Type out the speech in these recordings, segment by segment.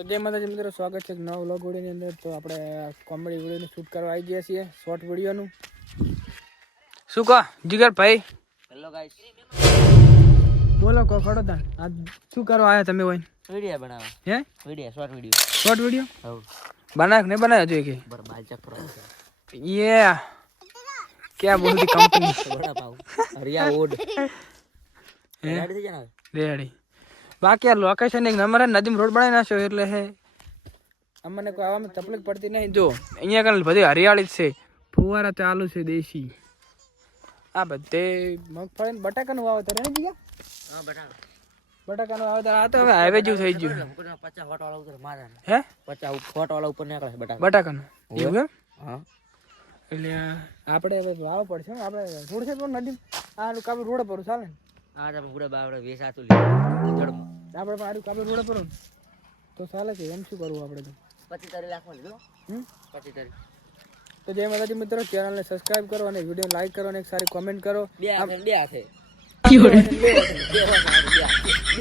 તો જય માતાજી મિત્રો સ્વાગત છે નવ વ્લોગ વિડીયોની અંદર. તો આપણે કોમેડી વિડીયોની શૂટ કરવા આવી ગયા છીએ શોર્ટ વિડીયોનું. શું કહો જીગર ભાઈ? હેલો ગાઈસ બોલો કો ખડો તાન આ શું કરવા આવ્યા તમે હોય? વીડિયો બનાવવા. હે? Video short video short video હા બનાવ નહીં બનાવ્યો જોઈએ કે બરબાદ ચક્ર યે ક્યાં બોલતી કંપની વડા પાવ હરિયા ઓડ. રેડી રેડી બાકી આ લોકેશન એક નંબર નદીમ રોડ બનાવી નાખ્યો એટલે હે. અમને કોઈ આવામાં તકલીફ પડતી નહીં. જો અહીંયા કણ બધી હરિયાળી જ છે. ફુવારા ચાલુ છે દેશી. આ બધે મગફળી બટાકાનું વાવતર હે ને જીગા? હા બટાકા. બટાકાનું વાવતર આ તો હવે હાઈવે જેવું થઈ ગયું. પચાસ 50 ફોટ વાળા ઉપર મારે હે? 50 ફોટ વાળા ઉપર નીકળે બટા બટાકાનું? એવું એમ? હા. એટલે આપણે હવે વાવ પડશે હો. આપણે રોડ છે પણ નદી? આ કાબુ રોડ પર ચાલે ને? આ તમે રોડ બાવડે વેસાતું લે. જડમાં આપણે પાડું આરું રોડે પર તો ચાલે છે એમ શું કરવું આપણે તો? પચીસ તારીખ લાખમાં લીધો. હમ? પચીસ તારીખ. તો જય માતાજી મિત્રો ચેનલને સબસ્ક્રાઇબ કરો અને વીડિયો લાઈક કરો અને એક સારી કોમેન્ટ કરો. બે હાથે ને બે હાથે. બે બે હાથે.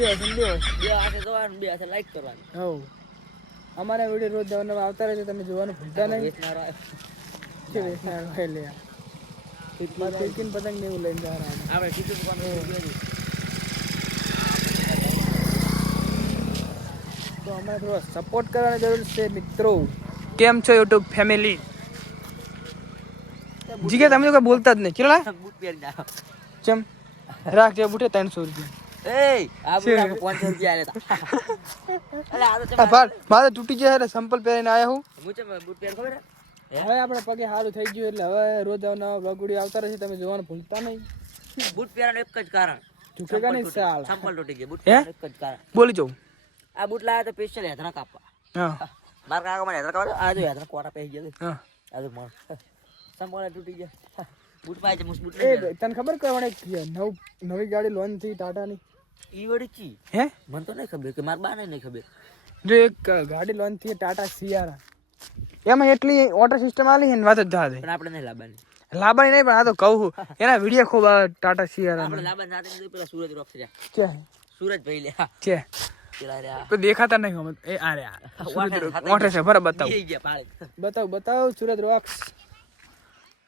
હાથે બે હાથે જોવાનું બે હાથે લાઈક કરવાનું. હવ. અમારા વીડિયો રોજ નવા નવા આવતા રહે છે તમે જોવાનું ભૂલતા નહીં. પતંગ ને એવું લઈને જવાના. આપણે તો અમારે થોડો સપોર્ટ કરવાની જરૂર છે મિત્રો. કેમ છો યુટ્યુબ ફેમિલી જીગે તમે તો કઈ બોલતા જ નહીં. કેટલા બૂટ પહેરી ચમ રાખજે બુટે ત્રણસો રૂપિયા. એય આ બૂટ 500 રૂપિયા લેતા અલે આ તો આ ભાઈ મારે તૂટી ગયા સંપલ પહેરીને આવ્યા હું. હું ચમ બૂટ પહેર ખબર હવે આપણે પગે સારું થઈ ગયું એટલે હવે રોજ નવા બ્લોગ વીડિયો આવતા રહેશે તમે જોવાનું ભૂલતા નહીં. બૂટ પહેરવાનું એક જ કારણ. ઝૂકેગા નહીં સાલ ચંપલ તૂટી ગઈ બૂટ પહેરવાનું એક જ કારણ. બોલી જાઉં. આ બૂટ લાયા તો સ્પેશિયલ હેદરા કાપવા મારા કાકા મને હેદરા કાપવા આ જો હેદરા કોટા પહેરી ગયા આ જો મણ ચંપલ તૂટી ગયા. બૂટ પાય છે મુસ બૂટ એ તને ખબર કરવાને નવ નવી ગાડી લોન થઈ ટાટાની? ઈ વડી ચી? હે? મને તો નહીં ખબર કે મારા બાને નહીં ખબર. જો એક ગાડી લોન થઈ ટાટા સિયારા. એમાં એટલી ઓટર સિસ્ટમ આલી ને વાત જ થાય. પણ આપણે નહીં લાવવાની લાબાની નહીં પણ આ તો કહું એના વીડિયો ખૂબ ટાટા સિયારા આપણે લાવવાની સાથે પેલા સુરજ રોક છે સુરજ ભાઈ લે. છે. દેખાતા નહીં એ અરે મોટે છે બરાબર બતાવ. બતાવ બતાવ સુરત રોક્સ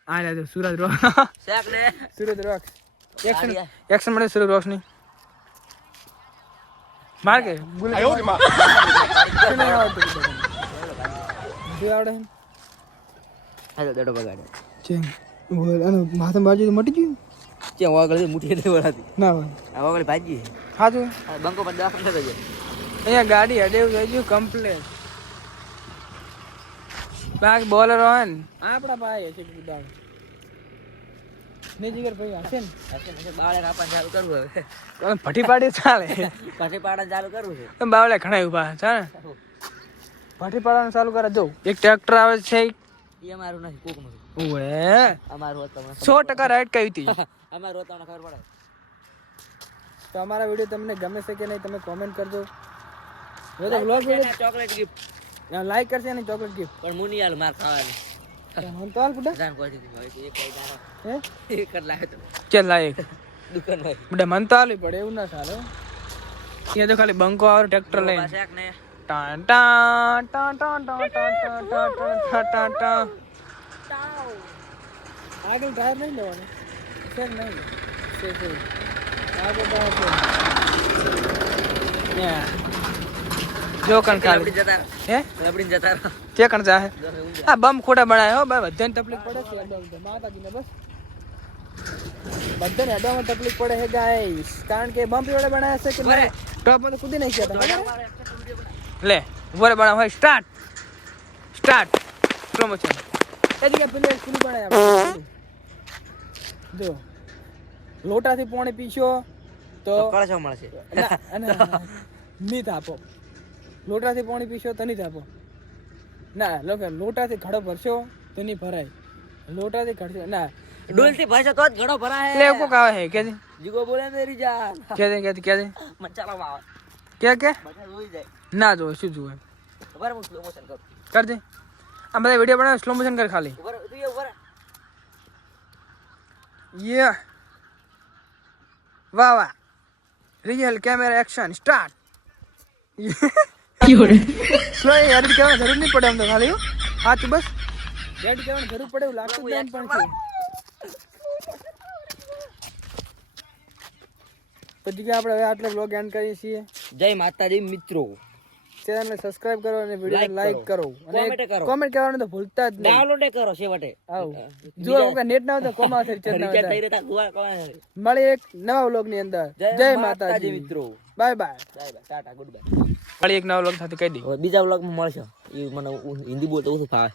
આ લે. Surat rocks Surat rocks action action મળે સુરત રોક્સની. માર કે બોલ આયો રે માં આવડે હાલો દડો બગાડે ચેંગ. બોલ આનો માથા બાજુ મટી ગયું. ચે વાગળ મુઠી દે વળાતી. ના ભાઈ. આ વાગળ ભાજી સાચું બંકો પર દાખલ થઈ જાય. અહીંયા ગાડી હડેવું થઈ ગયું કમ્પ્લેટ બાકી બોલર હોય ને. આપણા ભાઈ હશે કીધું ને જીગર ભાઈ હશે ને. બાવળે કાપવાનું ચાલુ કરવું હવે. તો ભઠ્ઠી પાડી ચાલે. પછી પાડા ચાલુ કરવું છે. બાવળે ઘણા ઊભા છે ને ભઠ્ઠી પાડવાનું ચાલુ કરે જો એક ટ્રેક્ટર આવે છે એ અમારું નથી કોકનું છે. ઓએ અમારું હોત તમને 100% રાઈટ કહી હતી. અમારું હોત તમને ખબર પડે. તો અમારા વીડિયો તમને ગમે છે કે નહીં તમે કોમેન્ટ કરજો. જો તો blog video chocolate gift like કરશે અને ચોકલેટ ગિફ્ટ પણ મુની હાલ માર ખાવાની. હમ તો હાલ બુડા જાન કોઈ દીધી એક કઈ દાડો હે? એક જ લાવે તો. ચાલ લાયક દુકાન હોય બુડા મન તો હાલવી પડે એવું ના ચાલે. ત્યાં તો ખાલી બંકો આવે ટ્રેક્ટર લઈને. बम खोटा बनाया बदन तकलीफ़ पड़े माता जी बदन एडम तकलीफ़ पड़े है गाइस कारण के बम भी बनाया टॉप में खुद नहीं किया લે વરે બનાવ હોય સ્ટાર્ટ સ્ટાર્ટ પ્રમોશન એ પેલે પેલું બનાય જો લોટાથી પાણી પીશો તો કળશો મળશે. અને નહીં થાપો લોટાથી પાણી પીશો તો નહીં થાપો ના લોકો લોટાથી ઘડો ભરશો તો નહીં ભરાય. લોટાથી ઘડશો ના. ડોલથી ભરશો તો જ ઘડો ભરાય. લે કોક આવે છે કે જીગો બોલે મેરી જાન કે દે કે દે કે દે. મચાલા આવે. કે કે બધા જોઈ જાય. ના જો શું જોવે? ખબર હું સ્લો મોશન કરું? કર દે. આ બધા વીડિયો બનાવે સ્લો મોશન કર ખાલી. યે વાહ વાહ. Real camera action start slow edit કહેવાની જરૂર નહીં પડે તો ખાલી હો. હા તું બસ. એડિટ કહેવાની જરૂર પડે એવું લાગતું જ નહીં પણ છે. પછી કે આપણે હવે આટલો બ્લોગ એન્ડ કરીએ છીએ. જય માતાજી મિત્રો. ચેનલને સબસ્ક્રાઇબ કરો અને વીડિયો લાઈક કરો. અને કોમેન્ટ કરવાનું તો ભૂલતા જ નહીં. ડાઉનલોડ કરો છેવટે. આવ. જો કે નેટ ના હોય તો કોમા થઈ ચેનલ રિચાર્જ થઈ રહેતા ગુવા કોમા મળી એક નવા વ્લોગની અંદર. જય માતાજી મિત્રો. Bye bye bye bye tata goodbye મળી એક નવા વ્લોગ સાથે કહી દી. બીજા વ્લોગમાં મળશે. એ મને હિન્દી બોલતો ઓછું ફાવે.